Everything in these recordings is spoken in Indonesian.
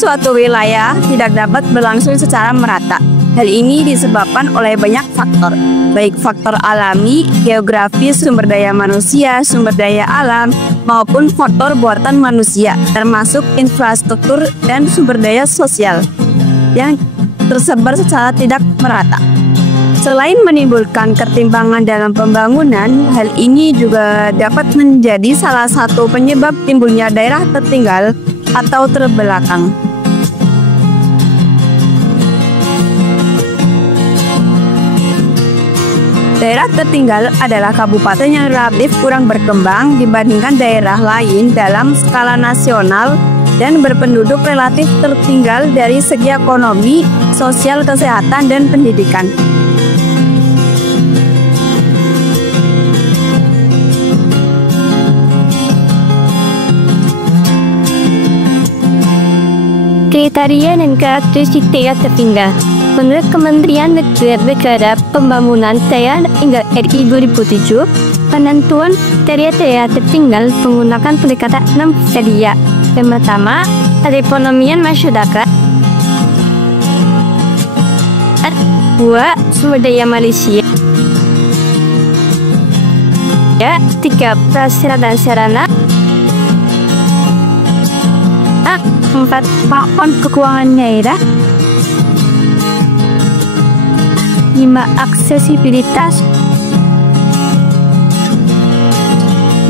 suatu wilayah tidak dapat berlangsung secara merata. Hal ini disebabkan oleh banyak faktor, baik faktor alami, geografis, sumber daya manusia, sumber daya alam, maupun faktor buatan manusia, termasuk infrastruktur dan sumber daya sosial yang tersebar secara tidak merata. Selain menimbulkan ketimpangan dalam pembangunan, hal ini juga dapat menjadi salah satu penyebab timbulnya daerah tertinggal atau terbelakang. Daerah tertinggal adalah kabupaten yang relatif kurang berkembang dibandingkan daerah lain dalam skala nasional dan berpenduduk relatif tertinggal dari segi ekonomi, sosial, kesehatan, dan pendidikan. Kriteria dan karakteristik daerah tertinggal. Menurut Kementerian Negara Pembangunan Daerah hingga RI 2007, penentuan daerah tertinggal menggunakan pendekatan 6 kriteria. Yang pertama, perekonomian masyarakat. 2. Sumber daya manusia. 3. Prasarana dan sarana. 4. Faktor keuangan daerah. 5. Aksesibilitas.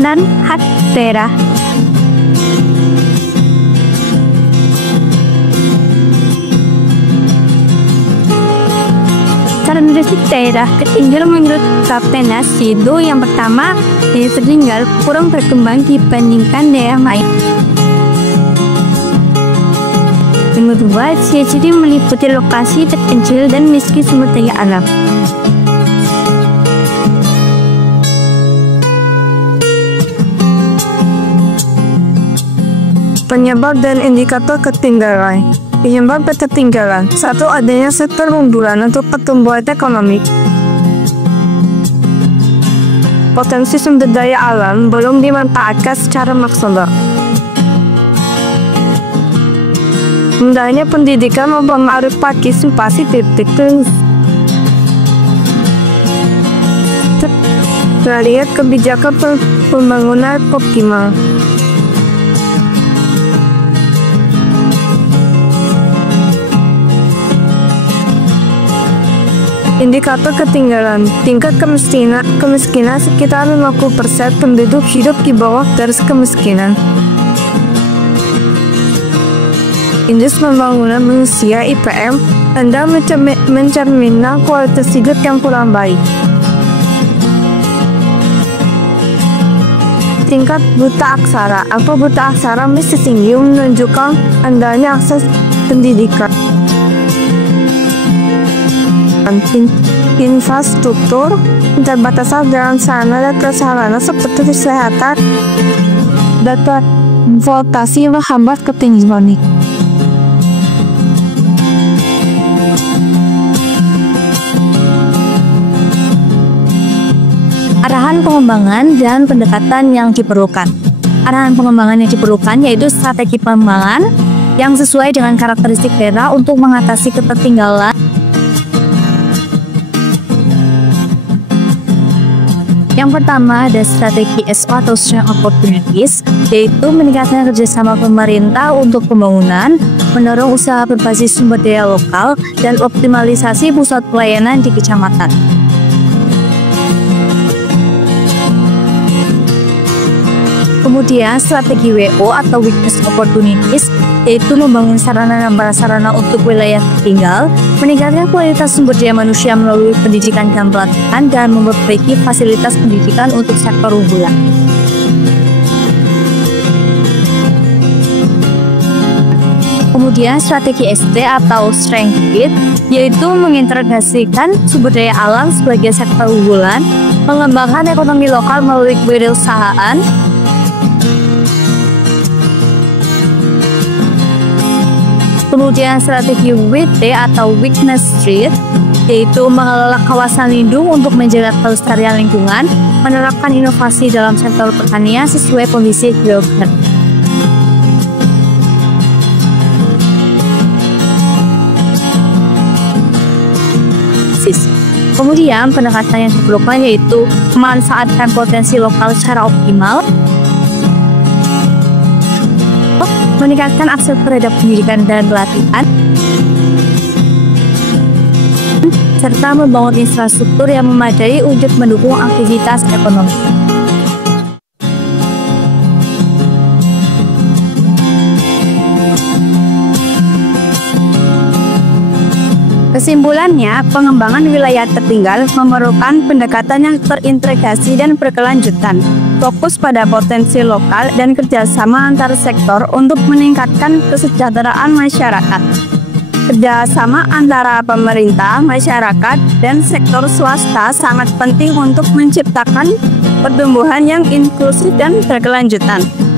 6. Hak daerah. Karakteristik daerah tertinggal menurut Kaptenas itu yang pertama, daerah tertinggal kurang berkembang dibandingkan daerah lain. Yang kedua, ciri-ciri meliputi lokasi terpencil dan miskin sumber daya alam. Penyebab dan indikator ketinggalan. Penyebab ketertinggalan. 1. Adanya sektor unggulan untuk pertumbuhan ekonomi. Potensi sumber daya alam belum dimanfaatkan secara maksimal. Rendahnya pendidikan mempengaruhi partisipasi titik. Lihat kebijakan pembangunan optimal. Indikator ketinggalan. Tingkat kemiskinan sekitar 50% penduduk hidup di bawah garis kemiskinan. Indeks pembangunan manusia IPM Anda mencerminkan kualitas hidup yang kurang baik. Tingkat buta aksara. Apa buta aksara mesti tinggi menunjukkan adanya akses pendidikan. Infrastruktur, keterbatasan jalan sarana dan prasarana seperti kesehatan, data voltasi menghambat ketinggian. Arahan pengembangan dan pendekatan yang diperlukan. Arahan pengembangan yang diperlukan yaitu strategi pengembangan yang sesuai dengan karakteristik daerah untuk mengatasi ketertinggalan. Yang pertama ada strategi SO atau Sharing Opportunities, yaitu meningkatkan kerjasama pemerintah untuk pembangunan, mendorong usaha berbasis sumber daya lokal, dan optimalisasi pusat pelayanan di kecamatan. Kemudian strategi WO atau Weakness Opportunities, yaitu membangun sarana dan prasarana untuk wilayah tertinggal, meningkatkan kualitas sumber daya manusia melalui pendidikan dan pelatihan, dan memperbaiki fasilitas pendidikan untuk sektor unggulan. Kemudian strategi ST atau Strength It, yaitu mengintegrasikan sumber daya alam sebagai sektor unggulan, mengembangkan ekonomi lokal melalui kewirausahaan, kemudian strategi WT atau Weakness Street, yaitu mengelola kawasan lindung untuk menjaga kelestarian lingkungan, menerapkan inovasi dalam sektor pertanian sesuai kondisi geografis. Kemudian pendekatan yang kedua yaitu memanfaatkan potensi lokal secara optimal, meningkatkan akses terhadap pendidikan dan pelatihan, serta membangun infrastruktur yang memadai untuk mendukung aktivitas ekonomi. Kesimpulannya, pengembangan wilayah tertinggal memerlukan pendekatan yang terintegrasi dan berkelanjutan, fokus pada potensi lokal dan kerjasama antar sektor untuk meningkatkan kesejahteraan masyarakat. Kerjasama antara pemerintah, masyarakat, dan sektor swasta sangat penting untuk menciptakan pertumbuhan yang inklusif dan berkelanjutan.